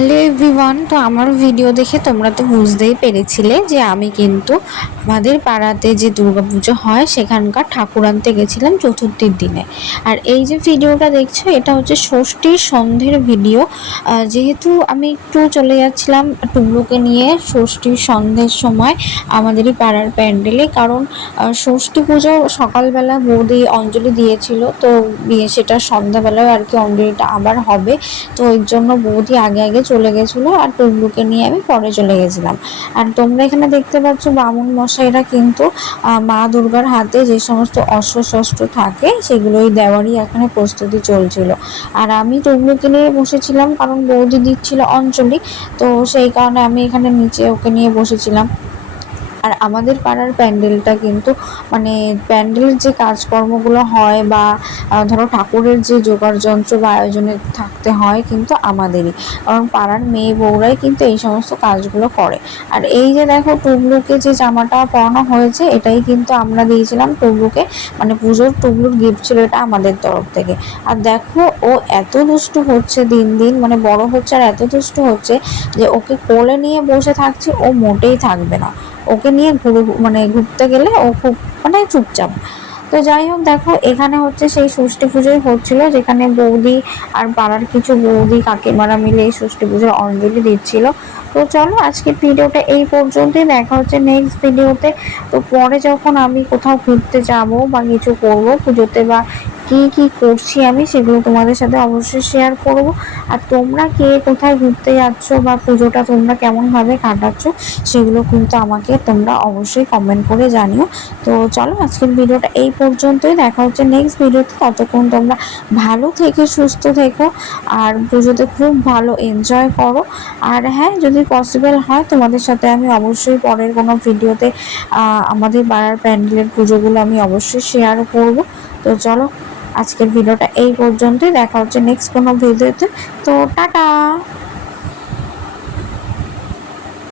Hello everyone. তো আমার video দেখে তোমরা তো বুঝতেই পেরেছিলে যে আমি কিন্তু আমাদের পাড়াতে যে দুর্গাপুজো হয় সেখানকার ঠাকুর আনতে গেছিলাম চতুর্থীর দিনে। আর এই যে ভিডিওটা দেখছো এটা হচ্ছে ষষ্ঠীর সন্ধ্যের ভিডিও। যেহেতু আমি একটু চলে যাচ্ছিলাম টুবলুকে নিয়ে ষষ্ঠীর সন্ধ্যের সময় আমাদেরই পাড়ার প্যান্ডেলে, কারণ ষষ্ঠী পুজো সকালবেলা বৌদি অঞ্জলি দিয়েছিল, তো সেটা সন্ধ্যাবেলায় আর কি অঞ্জলিটা আবার হবে। তো ওই জন্য বৌদি আগে আগে চলে গেছিলো আর টুকলুকে নিয়ে আমি পরে চলে গেছিলাম। আর তোমরা এখানে দেখতে পাচ্ছ বামুন মশাইরা কিন্তু মা দুর্গার হাতে যে সমস্ত অস্ত্র শস্ত্র থাকে সেগুলোই দেওয়ারই এখানে প্রস্তুতি চলছিল। আর আমি টুকলুকে নিয়ে বসেছিলাম কারণ বৌদি দিচ্ছিল অঞ্জলি, তো সেই কারণে আমি এখানে নিচে ওকে নিয়ে বসেছিলাম। আর আমাদের পাড়ার প্যান্ডেলটা কিন্তু মানে প্যান্ডেলের যে কাজকর্মগুলো হয় বা ধরো ঠাকুরের যে জোগাড় যন্ত্র বা আয়োজনে থাকতে হয় কিন্তু আমাদেরই, কারণ পাড়ার মেয়ে বউরাই কিন্তু এই সমস্ত কাজগুলো করে। আর এই যে দেখো টুবলুকে যে জামাটা পরানো হয়েছে এটাই কিন্তু আমরা দিয়েছিলাম টুবলুকে, মানে পুজোর টুবলুর গিফট ছিল এটা আমাদের তরফ থেকে। আর দেখো ও এত দুষ্টু হচ্ছে দিন দিন, মানে বড় হচ্ছে আর এত দুষ্টু হচ্ছে যে ওকে কোলে নিয়ে বসে থাকছি ও মোটেই থাকবে না। ওকে নিয়ে ঘুরতে গেলে ও খুব চুপচাপ। তো যাই হোক, দেখো এখানে হচ্ছে সেই ষষ্ঠী পুজোই হচ্ছিল, যেখানে বৌদি আর পাড়ার কিছু বৌদি কাকিমারা মিলে এই ষষ্ঠী পুজোর অঞ্জলি দিচ্ছিল। তো চলো আজকের ভিডিওটা এই পর্যন্তই, দেখা হচ্ছে নেক্সট ভিডিওতে। তো পরে যখন আমি কোথাও ঘুরতে যাব বা কিছু করবো পুজোতে বা কি কি করছি আমি সেগুলো তোমাদের সাথে অবশ্যই শেয়ার করব। আর তোমরা কে কোথায় ঘুরতে যাচ্ছ বা পুজোটা তোমরা কেমন ভাবে কাটাচ্ছ সেগুলো কিন্তু আমাকে তোমরা অবশ্যই কমেন্ট করে জানিও। তো চলো আজকের ভিডিওটা এই পর্যন্তই, দেখা হচ্ছে নেক্সট ভিডিওতে। ততক্ষণ তোমরা ভালো থেকে সুস্থ থেকো আর পুজোতে খুব ভালো এনজয় করো। আর হ্যাঁ, যদি পসিবল হয় তোমাদের সাথে আমি অবশ্যই পরের কোনো ভিডিওতে আমাদের পাড়ার প্যান্ডেলের পুজোগুলো আমি অবশ্যই শেয়ার করব। তো চলো আজকের ভিডিওটা এই পর্যন্তই, দেখা হচ্ছে নেক্সট কোনো ভিডিওতে। তো টাটা।